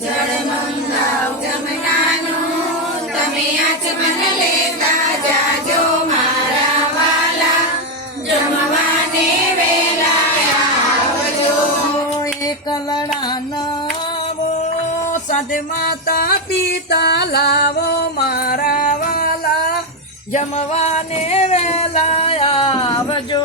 જળ મંગાવું જમનાનું તમે આચમન લેતા જાજો મારા જમવાને વેલા આવજો. એકલડા નાવો માતા પિતા લાવો મારા વાલા. જમવાને વેલા આવજો.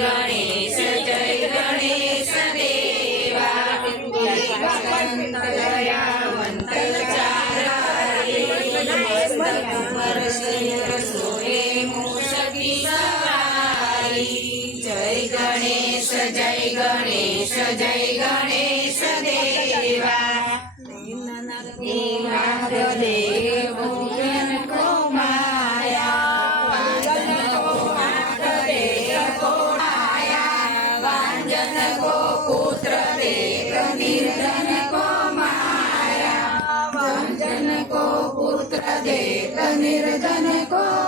Gani. देत निर्धन को